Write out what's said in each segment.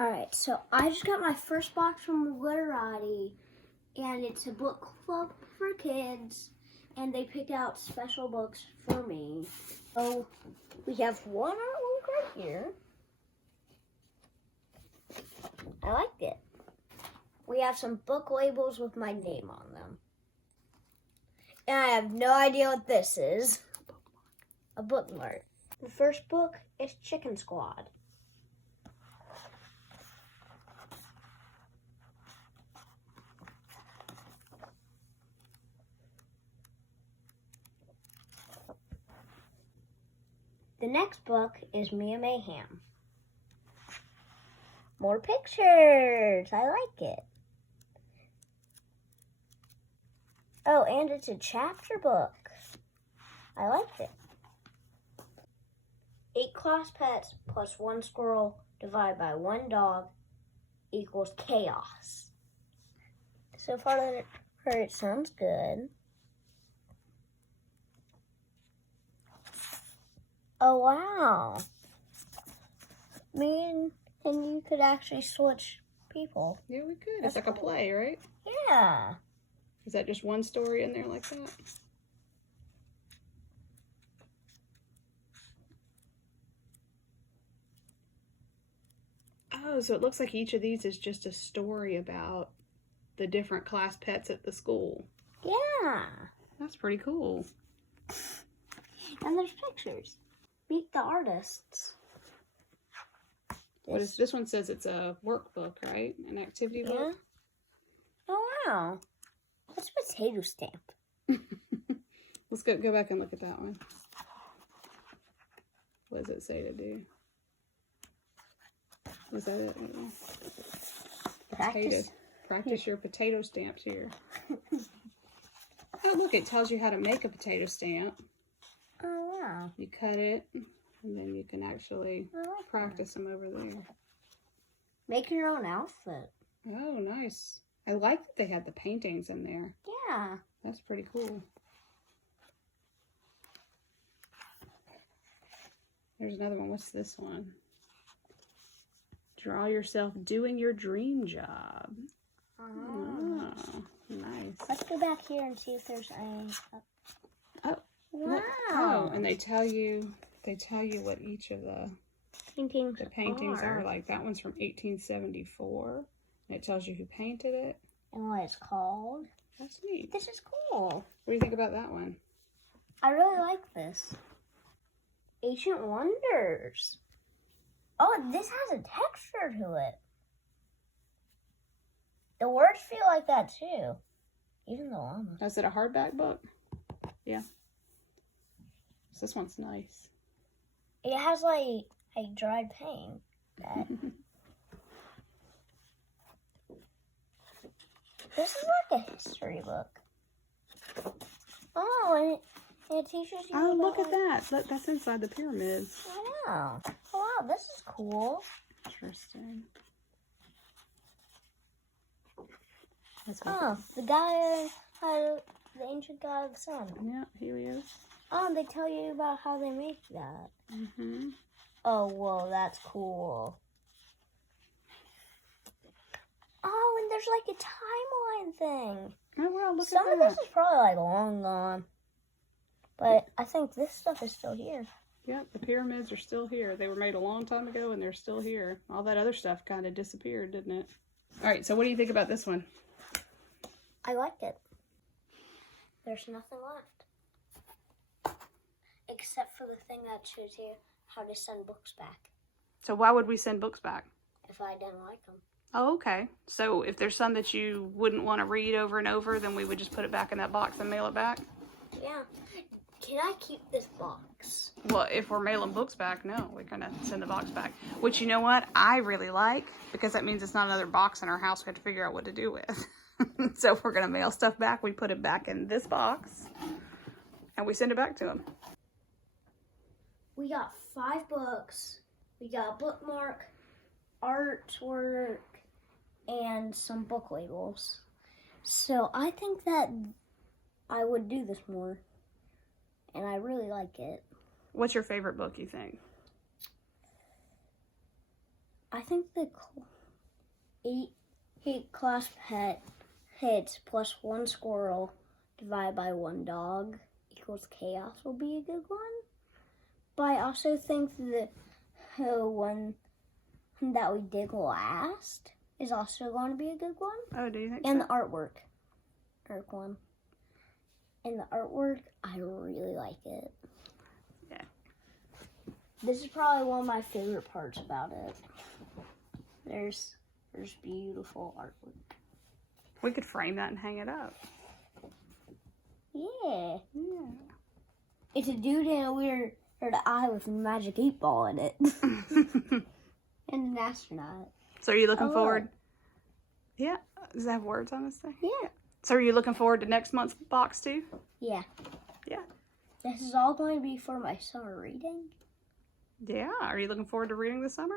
Alright, so I just got my first box from Literati, and it's a book club for kids, and they picked out special books for me. So we have one artwork right here. I like it. We have some book labels with my name on them. And I have no idea what this is. A bookmark. The first book is Chicken Squad. The next book is Mia Mayhem. More pictures. I like it. Oh, and it's a chapter book. I like it. 8 class pets plus 1 squirrel divided by 1 dog equals chaos. So far, it sounds good. Oh, wow. Me and you could actually switch people. Yeah, we could. It's like a play, right? Yeah. Is that just one story in there like that? Oh, so it looks like each of these is just a story about the different class pets at the school. Yeah. That's pretty cool. And there's pictures. Meet the artists. What is this one? Says it's a workbook, right? An activity book. Yeah. Oh, wow. What's potato stamp? Let's go back and look at that one. What does it say to do? Is that it? Practice your potato stamps here. Oh, look, it tells you how to make a potato stamp. Oh, wow. You cut it, and then you can actually practice them over there. Make your own outfit. Oh, nice. I like that they had the paintings in there. Yeah. That's pretty cool. There's another one. What's this one? Draw yourself doing your dream job. Oh, nice. Let's go back here and see if there's any. Oh, wow. Oh, and they tell you what each of the paintings are. Like that one's from 1874. And it tells you who painted it. And what it's called. That's neat. This is cool. What do you think about that one? I really like this. Ancient Wonders. Oh, this has a texture to it. The words feel like that too. Even the llama. Is it a hardback book? Yeah. So this one's nice. It has like dried paint. This is like a history book. Oh, and it teaches you. Oh, look at that. Look, that's inside the pyramids. I know. Oh, wow, this is cool. Interesting. Oh, the guy, the ancient god of the sun. Yeah, here he is. Oh, they tell you about how they make that. Mm-hmm. Oh, whoa, that's cool. Oh, and there's like a timeline thing. Oh, wow, look at that. Some of this is probably like long gone. But I think this stuff is still here. Yep, the pyramids are still here. They were made a long time ago and they're still here. All that other stuff kind of disappeared, didn't it? All right, so what do you think about this one? I like it. There's nothing left. Except for the thing that shows you how to send books back. So why would we send books back? If I didn't like them. Oh, okay. So if there's some that you wouldn't want to read over and over, then we would just put it back in that box and mail it back? Yeah. Can I keep this box? Well, if we're mailing books back, no, we're going to send the box back. Which, you know what, I really like, because that means it's not another box in our house we have to figure out what to do with. So if we're going to mail stuff back, we put it back in this box, and we send it back to them. We got 5 books. We got a bookmark, artwork, and some book labels. So I think that I would do this more. And I really like it. What's your favorite book, you think? I think the eight class pet hits plus one squirrel divided by one dog equals chaos will be a good one. But I also think the one that we did last is also going to be a good one. Oh, do you think And so? the artwork one. And the artwork, I really like it. Yeah. This is probably one of my favorite parts about it. There's beautiful artwork. We could frame that and hang it up. Yeah. Yeah. It's a dude in a weird eye with a magic 8-ball in it. And an astronaut. So are you looking Oh, forward? Yeah. Does it have words on this thing? Yeah. So are you looking forward to next month's box too? Yeah. Yeah. This is all going to be for my summer reading. Yeah. Are you looking forward to reading this summer?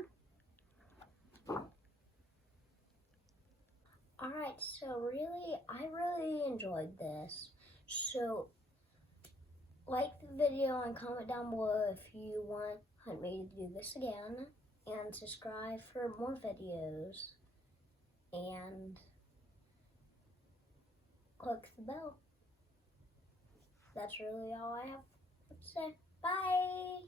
Alright, so I really enjoyed this. So, like the video and comment down below if you want me to do this again. And subscribe for more videos. And click the bell. That's really all I have to say. Bye!